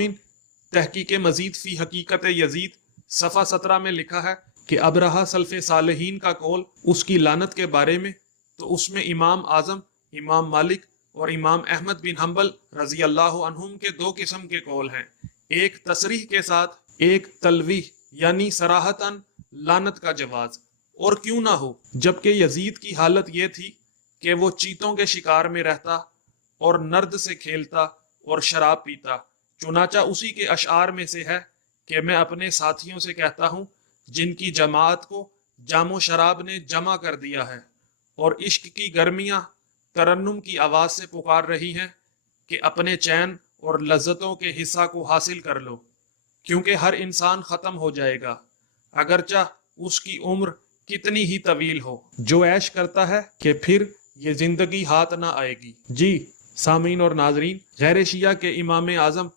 सामीन, तहकीक मजीद फी हकीकत यजीद सफ़ा 17 में लिखा है कि अब रहा सल्फ़े सालिहीन का कौल उसकी लानत के बारे में, तो उसमें इमाम आज़म, इमाम मालिक और इमाम अहमद बिन हम्बल रजी अल्लाह अन्हुम के दो किस्म के कौल हैं, एक तसरीह के साथ, एक तलवीह यानी सराहतन लानत का जवाज। और क्यों ना हो, जबकि यजीद की हालत यह थी कि वो चीतों के शिकार में रहता और नर्द से खेलता और शराब पीता। चुनाचा उसी के अशआर में से है कि मैं अपने साथियों से कहता हूँ जिनकी जमात को जामो शराब ने जमा कर दिया है और इश्क की गर्मियाँ तरन्नुम की आवाज़ से पुकार रही हैं कि अपने चैन और लज्जतों के हिस्सा को हासिल कर लो, क्योंकि हर इंसान ख़त्म हो जाएगा, अगरचा उसकी उम्र कितनी ही तवील हो। जो ऐश करता है कि फिर ये जिंदगी हाथ ना आएगी। जी सामीन और नाजरीन, गैर शिया के इमाम आज़म